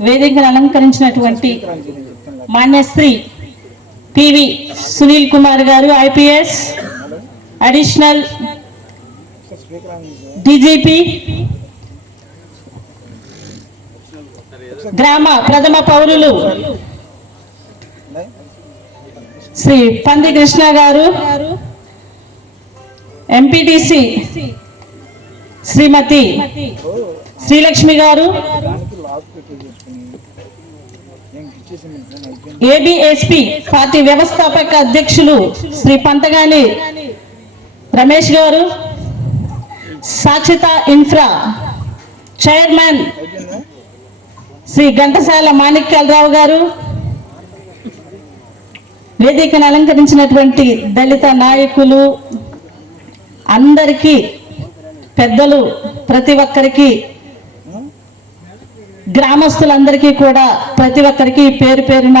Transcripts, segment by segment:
వేదికను అలంకరించినటువంటి మాన్యశ్రీ పివి సునీల్ కుమార్ గారు IPS additional DGP గ్రామ ప్రథమ పౌరులు శ్రీ పంది కృష్ణ గారు ఎంపీటీసీ శ్రీమతి శ్రీలక్ష్మి గారు ఏబిఎస్పి పార్టీ వ్యవస్థాపక అధ్యక్షులు శ్రీ పంతగాని రమేష్ గారు సాక్షిత ఇన్ఫ్రా చైర్మన్ శ్రీ ఘంటసాల మాణిక్యాలరావు గారు వేదికను అలంకరించినటువంటి దళిత నాయకులు అందరికీ పెద్దలు ప్రతి ఒక్కరికి గ్రామస్తులందరికీ కూడా ప్రతి ఒక్కరికి పేరు పేరున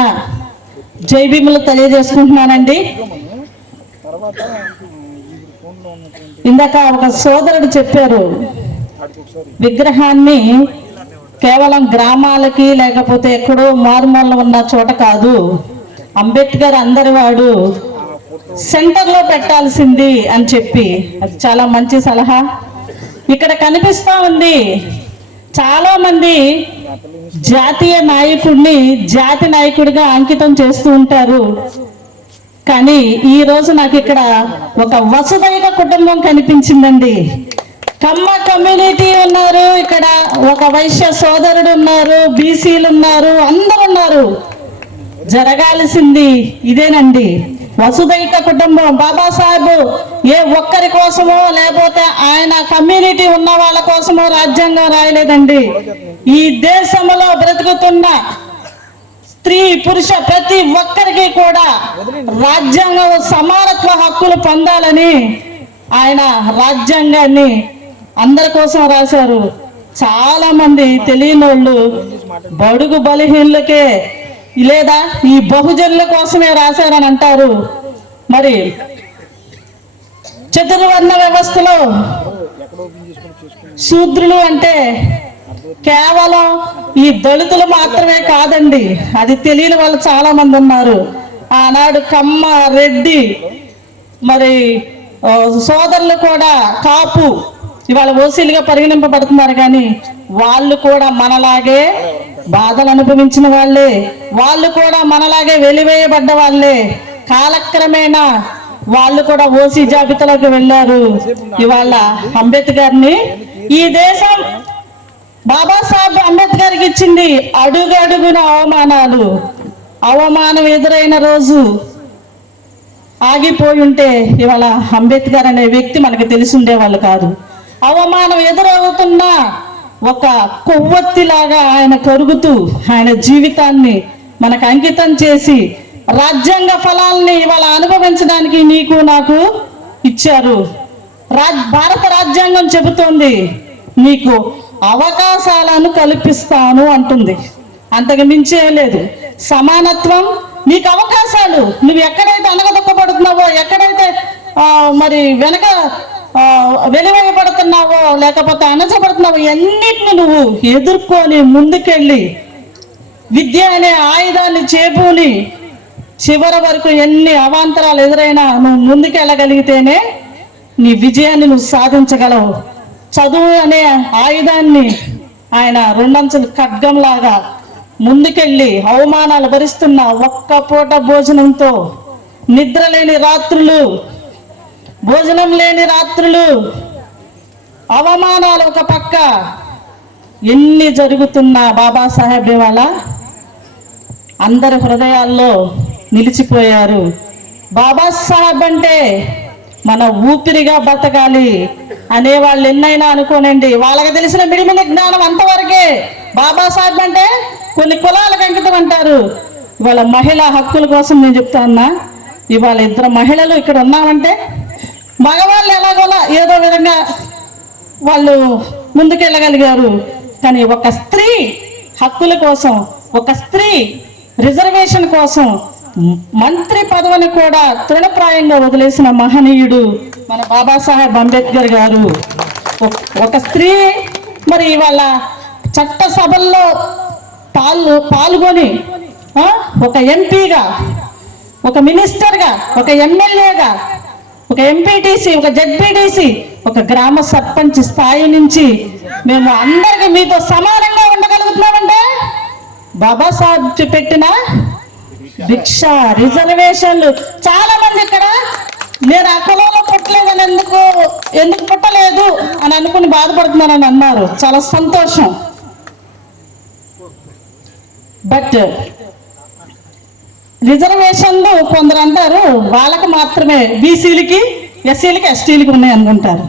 జైభీములు తెలియజేసుకుంటున్నానండి. ఇందాక ఒక సోదరుడు చెప్పారు విగ్రహాన్ని కేవలం గ్రామాలకి లేకపోతే ఎక్కడో మారుమూల ఉన్న చోట కాదు అంబేద్కర్ అందరి వాడు సెంటర్లో పెట్టాల్సింది అని చెప్పి. అది చాలా మంచి సలహా. ఇక్కడ కనిపిస్తా ఉంది చాలా మంది జాతీయ నాయకుడిని జాతి నాయకుడిగా అంకితం చేస్తూ ఉంటారు. కానీ ఈ రోజు నాకు ఇక్కడ ఒక వసుదైక కుటుంబం కనిపించిందండి. కమ్మ కమ్యూనిటీ ఉన్నారు ఇక్కడ ఒక వైశ్య సోదరుడు ఉన్నారు బీసీలు ఉన్నారు అందరు ఉన్నారు. జరగాల్సింది ఇదేనండి. వసుదైక కుటుంబం బాబాసాహెబ్ ఏ ఒక్కరి కోసమో లేకపోతే ఆయన కమ్యూనిటీ ఉన్న వాళ్ళ కోసమో రాజ్యాంగం రాయలేదండి. ఈ దేశంలో బ్రతుకుతున్న స్త్రీ పురుష ప్రతి ఒక్కరికి కూడా రాజ్యాంగం సమానత్వ హక్కులు పొందాలని ఆయన రాజ్యాంగాన్ని అందరి కోసం రాశారు. చాలా మంది తెలియని వాళ్ళు బడుగు బలహీనులకే లేదా ఈ బహుజనుల కోసమే రాశారని అంటారు. మరి చతుర్వర్ణ వ్యవస్థలో శూద్రులు అంటే కేవలం ఈ దళితులు మాత్రమే కాదండి. అది తెలియని వాళ్ళు చాలా మంది ఉన్నారు. ఆనాడు కమ్మ రెడ్డి మరి సోదరులు కూడా కాపు. ఇవాళ ఓసీలుగా పరిగణింపబడుతున్నారు కానీ వాళ్ళు కూడా మనలాగే బాధలు అనుభవించిన వాళ్ళే. వాళ్ళు కూడా మనలాగే వెలివేయబడ్డ వాళ్ళే. కాలక్రమేణా వాళ్ళు కూడా ఓసీ జాబితాలోకి వెళ్ళారు. ఇవాళ అంబేద్కర్ని ఈ దేశం బాబాసాహెబ్ అంబేద్కర్కి ఇచ్చింది అడుగు అడుగున అవమానాలు. అవమానం ఎదురైన రోజు ఆగిపోయి ఉంటే ఇవాళ అంబేద్కర్ అనే వ్యక్తి మనకు తెలిసి ఉండేవాళ్ళు కాదు. అవమానం ఎదురవుతున్నా ఒక కొవ్వొత్తిలాగా ఆయన కరుగుతూ ఆయన జీవితాన్ని మనకు అంకితం చేసి రాజ్యాంగ ఫలాల్ని ఇవాళ అనుభవించడానికి నీకు నాకు ఇచ్చారు. రాజ్ భారత రాజ్యాంగం చెబుతోంది నీకు అవకాశాలను కల్పిస్తాను అంటుంది. అంతకు మించి లేదు. సమానత్వం నీకు అవకాశాలు నువ్వు ఎక్కడైతే అనగదొక్కబడుతున్నావో ఎక్కడైతే మరి వెనక వెలివేయబడుతున్నావో లేకపోతే అణచబడుతున్నావో అన్నిటిని నువ్వు ఎదుర్కొని ముందుకెళ్ళి విద్య అనే ఆయుధాన్ని చేపూని చివరి వరకు ఎన్ని అవాంతరాలు ఎదురైనా నువ్వు ముందుకెళ్ళగలిగితేనే నీ విజయాన్ని నువ్వు సాధించగలవు. చదువు అనే ఆయుధాన్ని ఆయన రెండంచులు ఖడ్గంలాగా ముందుకెళ్ళి అవమానాలు భరిస్తున్న ఒక్క పూట భోజనంతో నిద్ర లేని రాత్రులు భోజనం లేని రాత్రులు అవమానాలు ఒక పక్క. ఎన్ని జరుగుతున్నా బాబాసాహెబ్ ఇవాళ అందరి హృదయాల్లో నిలిచిపోయారు. బాబాసాహెబ్ అంటే మన ఊపిరిగా బతకాలి అనే వాళ్ళు ఎన్నైనా అనుకోనండి. వాళ్ళకి తెలిసిన మిడిమిన జ్ఞానం అంతవరకే. బాబాసాహెబ్ అంటే కొన్ని కులాలకు అంకితం అంటారు. ఇవాళ మహిళా హక్కుల కోసం నేను చెప్తా ఉన్నా ఇవాళ ఇద్దరు మహిళలు ఇక్కడ ఉన్నామంటే మగవాళ్ళు ఎలాగోలా ఏదో విధంగా వాళ్ళు ముందుకెళ్ళగలిగారు. కానీ ఒక స్త్రీ హక్కుల కోసం ఒక స్త్రీ రిజర్వేషన్ కోసం మంత్రి పదవిని కూడా తృణప్రాయంగా వదిలేసిన మహనీయుడు మన బాబాసాహెబ్ అంబేద్కర్ గారు. ఒక- స్త్రీ మరి ఇవాళ చట్ట సభల్లో పాలు పాల్గొని ఒక ఎంపీగా ఒక మినిస్టర్గా ఒక ఎమ్మెల్యేగా ఒక ఎంపీటీసీ ఒక జడ్పీటీసీ ఒక గ్రామ సర్పంచ్ స్థాయి నుంచి మేము అందరికీ మీతో సమానంగా ఉండగలుగుతున్నామంటే బాబాసాహెబ్ పెట్టిన భిక్ష రిజర్వేషన్లు చాలా మంది ఇక్కడ నేను ఆ కులంలో పుట్టలేదని ఎందుకు ఎందుకు పుట్టలేదు అని అనుకుని బాధపడుతున్నానని అన్నారు. చాలా సంతోషం. బట్ రిజర్వేషన్లు కొందరు అంటారు వాళ్ళకి మాత్రమే బీసీలకి ఎస్సీలకి ఎస్టీలకి ఉన్నాయి అనుకుంటారు.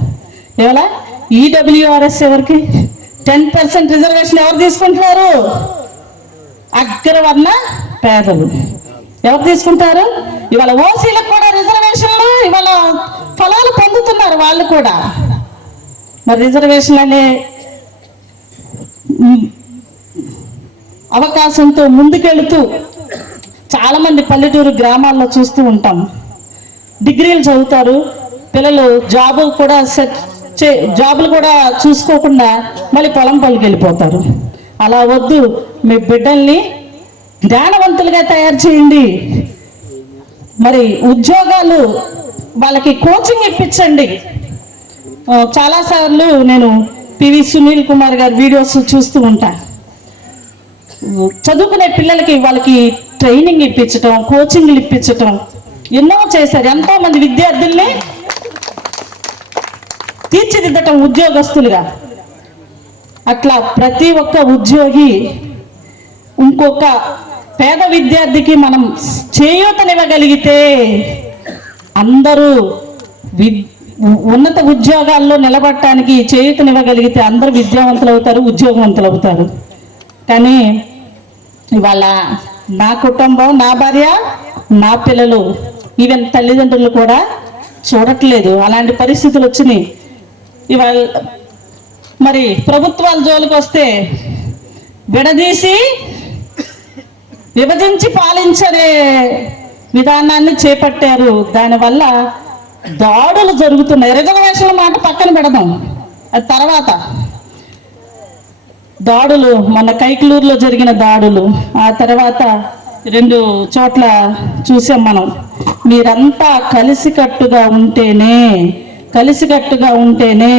ఎవరా ఈడబ్ల్యూఆర్ఎస్ ఎవరికి? టెన్ పర్సెంట్ రిజర్వేషన్ ఎవరు తీసుకుంటున్నారు? అగ్రవర్ణ పేదలు. ఎవరు తీసుకుంటారు? ఇవాళ ఓసీలకు కూడా రిజర్వేషన్లు ఇవాళ ఫలాలు పొందుతున్నారు వాళ్ళు కూడా. మరి రిజర్వేషన్ అనే అవకాశంతో ముందుకెళుతూ చాలామంది పల్లెటూరు గ్రామాల్లో చూస్తూ ఉంటాం. డిగ్రీలు చదువుతారు. పిల్లలు జాబు కూడా సెట్ చే జాబులు కూడా చూసుకోకుండా మళ్ళీ పొలం పల్లికి వెళ్ళిపోతారు. అలా వద్దు. మీ బిడ్డల్ని జ్ఞానవంతులుగా తయారు చేయండి. మరి ఉద్యోగాలు వాళ్ళకి కోచింగ్ ఇప్పించండి. చాలాసార్లు నేను పివి సునీల్ కుమార్ గారి వీడియోస్ చూస్తూ ఉంటాను చదువుకునే పిల్లలకి వాళ్ళకి ట్రైనింగ్ ఇప్పించటం కోచింగ్లు ఇప్పించటం ఎన్నో చేశారు. ఎంతో మంది విద్యార్థుల్ని తీర్చిదిద్దటం ఉద్యోగస్తులుగా. అట్లా ప్రతి ఒక్క ఉద్యోగి ఇంకొక పేద విద్యార్థికి మనం చేయూతనివ్వగలిగితే అందరూ వి ఉన్నత ఉద్యోగాల్లో నిలబడటానికి చేయూతనివ్వగలిగితే అందరూ విద్యావంతులు అవుతారు ఉద్యోగవంతులు అవుతారు కానీ ఇవాళ నా కుటుంబం నా భార్య నా పిల్లలు ఈవెన్ తల్లిదండ్రులు కూడా చూడట్లేదు. అలాంటి పరిస్థితులు వచ్చినాయి. ఇవాళ మరి ప్రభుత్వాల జోలికి వస్తే విడదీసి విభజించి పాలించనే విధానాన్ని చేపట్టారు. దానివల్ల దాడులు జరుగుతున్నాయి. రిజర్వేషన్ల మాట పక్కన పెడదాం. అది తర్వాత. దాడులు మన కైకలూరులో జరిగిన దాడులు ఆ తర్వాత రెండు చోట్ల చూసాం మనం. మీరంతా కలిసికట్టుగా ఉంటేనే కలిసికట్టుగా ఉంటేనే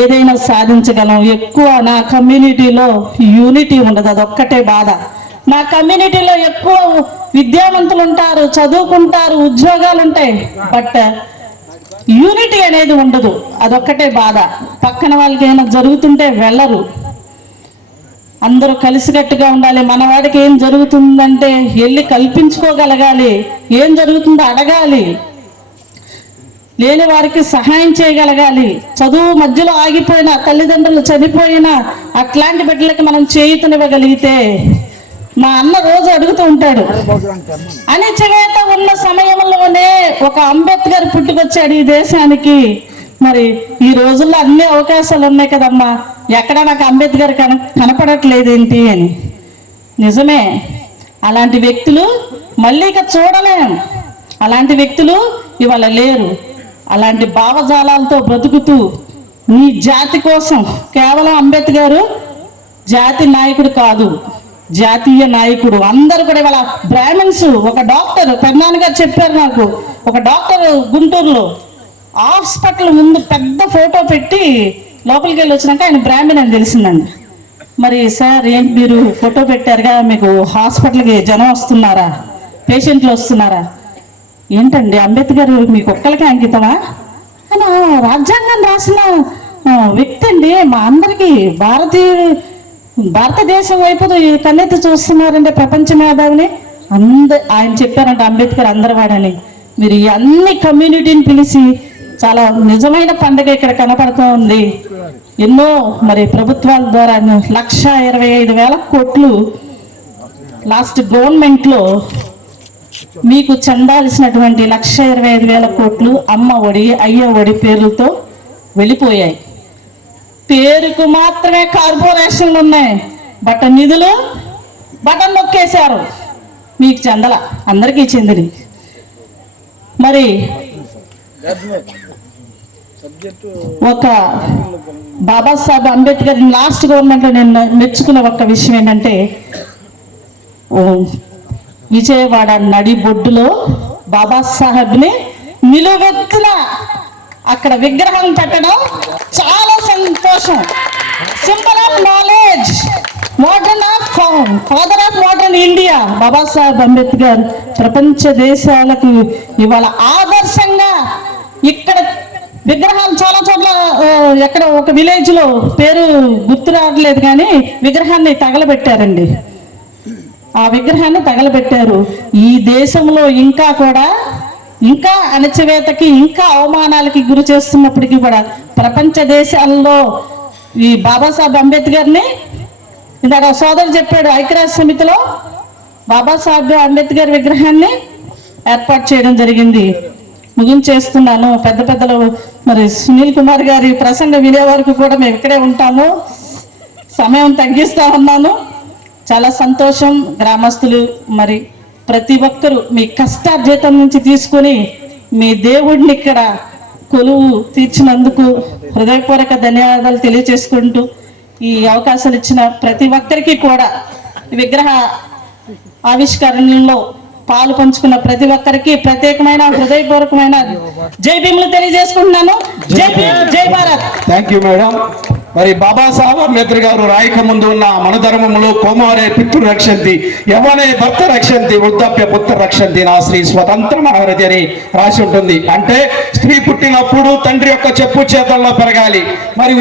ఏదైనా సాధించగలం. ఎక్కువ నా కమ్యూనిటీలో యూనిటీ ఉండదు అదొక్కటే బాధ. నా కమ్యూనిటీలో ఎక్కువ విద్యావంతులు ఉంటారు చదువుకుంటారు ఉద్యోగాలు ఉంటాయి బట్ యూనిటీ అనేది ఉండదు అదొక్కటే బాధ. పక్కన వాళ్ళకి ఏమైనా జరుగుతుంటే వెళ్ళరు. అందరూ కలిసికట్టుగా ఉండాలి. మన వాడికి ఏం జరుగుతుందంటే వెళ్ళి కల్పించుకోగలగాలి. ఏం జరుగుతుందో అడగాలి. లేని వారికి సహాయం చేయగలగాలి. చదువు మధ్యలో ఆగిపోయిన తల్లిదండ్రులు చనిపోయినా అట్లాంటి బిడ్డలకి మనం చేయుతనివ్వగలిగితే మా అన్న రోజు అడుగుతూ ఉంటాడు అణిచివేత ఉన్న సమయంలోనే ఒక అంబేద్కర్ పుట్టుకొచ్చాడు ఈ దేశానికి. మరి ఈ రోజుల్లో అన్ని అవకాశాలు ఉన్నాయి కదమ్మా. ఎక్కడ నాకు అంబేద్కర్ కన కనపడట్లేదేంటి అని. నిజమే. అలాంటి వ్యక్తులు మళ్ళీ ఇక చూడలేం. అలాంటి వ్యక్తులు ఇవాళ లేరు. అలాంటి భావజాలాలతో బ్రతుకుతూ నీ జాతి కోసం కేవలం అంబేద్కర్ జాతి నాయకుడు కాదు జాతీయ నాయకుడు. అందరూ కూడా ఇవాళ బ్రాహ్మిన్స్ ఒక డాక్టర్ పెన్నాన్ గారు చెప్పారు నాకు ఒక డాక్టర్ గుంటూరులో. హాస్పిటల్ ముందు పెద్ద ఫోటో పెట్టి లోపలికి వెళ్ళి వచ్చినాక ఆయన బ్రాహ్మణ్ అని తెలిసిందండి. మరి సార్ ఏంటి మీరు ఫోటో పెట్టారుగా? మీకు హాస్పిటల్కి జనం వస్తున్నారా? పేషెంట్లు వస్తున్నారా? ఏంటండి అంబేద్కర్ మీకు ఒక్కరికి అంకితమా? ఆయన రాజ్యాంగం రాసిన వ్యక్తి అండి. మా అందరికీ భారతీయ భారతదేశం వైపు కన్నెత్తి చూస్తున్నారంటే ప్రపంచ మేధావిని. అంద ఆయన చెప్పారంటే అంబేద్కర్ అందరి వాడని మీరు అన్ని కమ్యూనిటీని పిలిచి చాలా నిజమైన పండుగ ఇక్కడ కనపడుతూ ఉంది. ఎన్నో మరి ప్రభుత్వాల ద్వారా లక్ష ఇరవై ఐదు వేల కోట్లు లాస్ట్ గవర్నమెంట్లో మీకు చెందాల్సినటువంటి లక్ష ఇరవై ఐదు వేల కోట్లు అమ్మ ఒడి అయ్య ఒడి పేర్లతో వెళ్ళిపోయాయి. పేరుకు మాత్రమే కార్పొరేషన్లు ఉన్నాయి. బట్ నిధులు బటన్ నొక్కేశారు. మీకు చెందల అందరికీ చెందిని మరి ఒక బాబాసాహెబ్ అంబేద్కర్ లాస్ట్ గవర్నమెంట్లో నేను మెచ్చుకున్న ఒక విషయం ఏంటంటే ఓ విజయవాడ నడిబొడ్డులో బాబాసాహెబ్ని నిలువెత్తున అక్కడ విగ్రహం పెట్టడం చాలా సంతోషం. Symbol of knowledge modern of father of modern India Babasaheb Ambedkar ప్రపంచ దేశాలకు ఇవాళ ఆదర్శంగా ఇక్కడ విగ్రహాలు చాలా చోట్ల ఎక్కడ ఒక విలేజ్లో పేరు గుర్తు రావట్లేదు కానీ విగ్రహాన్ని తగలబెట్టారండి. ఆ విగ్రహాన్ని తగలబెట్టారు. ఈ దేశంలో ఇంకా కూడా ఇంకా అణచివేతకి ఇంకా అవమానాలకి గురి చేస్తున్నప్పటికీ కూడా ప్రపంచ దేశాల్లో ఈ బాబాసాహెబ్ అంబేద్కర్ని ఇందాక సోదరు చెప్పాడు ఐక్యరాజ్య సమితిలో బాబాసాహెబ్ అంబేద్కర్ విగ్రహాన్ని ఏర్పాటు చేయడం జరిగింది. ముగించేస్తున్నాను. పెద్ద పెద్దలు మరి సునీల్ కుమార్ గారి ప్రసంగం వినే వరకు కూడా మేము ఇక్కడే ఉంటాము. సమయం తగ్గిస్తా ఉన్నాను. చాలా సంతోషం. గ్రామస్తులు మరి ప్రతి ఒక్కరూ మీ కష్టార్జితం నుంచి తీసుకొని మీ దేవుడిని ఇక్కడ కొలువు తీర్చినందుకు హృదయపూర్వక ధన్యవాదాలు తెలియజేసుకుంటూ ఈ అవకాశాలు ఇచ్చిన ప్రతి ఒక్కరికి కూడా విగ్రహ ఆవిష్కరణలో పాలు పంచుకున్న ప్రతి ఒక్కరికి ప్రత్యేకమైన హృదయపూర్వకమైన జై భీములు తెలియజేసుకుంటున్నాను. జై భీమ్ జై భారత్. థ్యాంక్ యూ మేడం మరి బాబాసాహెబ్ అంబేద్కర్ గారు రాయక ముందు ఉన్న మన ధర్మములో కోమారే పితృ రక్షంతి యవనే భర్త రక్షంతి వృద్ధాప్య పుత్ర రక్షంతి నా శ్రీ స్వతంత్ర మహారథి అని రాసి ఉంటుంది. అంటే స్త్రీ పుట్టినప్పుడు తండ్రి యొక్క చెప్పు చేతల్లో పెరగాలి. మరి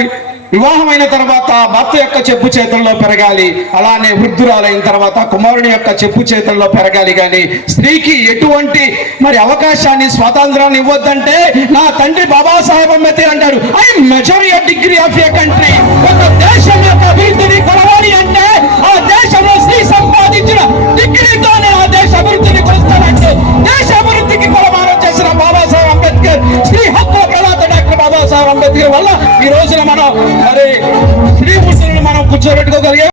వివాహమైన తర్వాత భర్త యొక్క చెప్పు చేతుల్లో పెరగాలి. అలానే వృద్ధురాలైన తర్వాత కుమారుని యొక్క చెప్పు చేతుల్లో పెరగాలి కానీ స్త్రీకి ఎటువంటి మరి అవకాశాన్ని స్వాతంత్రాన్ని ఇవ్వద్దంటే నా తండ్రి బాబాసాహెబ్ అంబేద్కర్ అంటాడు I measure degree of a country. ఒక దేశం యొక్క అభివృద్ధిని కొలవాలి అంటే ఆ దేశంలో స్త్రీ సంపాదించిన డిగ్రీతోనే ఆ వల్ల ఈ రోజున మనం మరి స్త్రీ పురుషులను మనం కూర్చోబెట్టుకోగలిగే.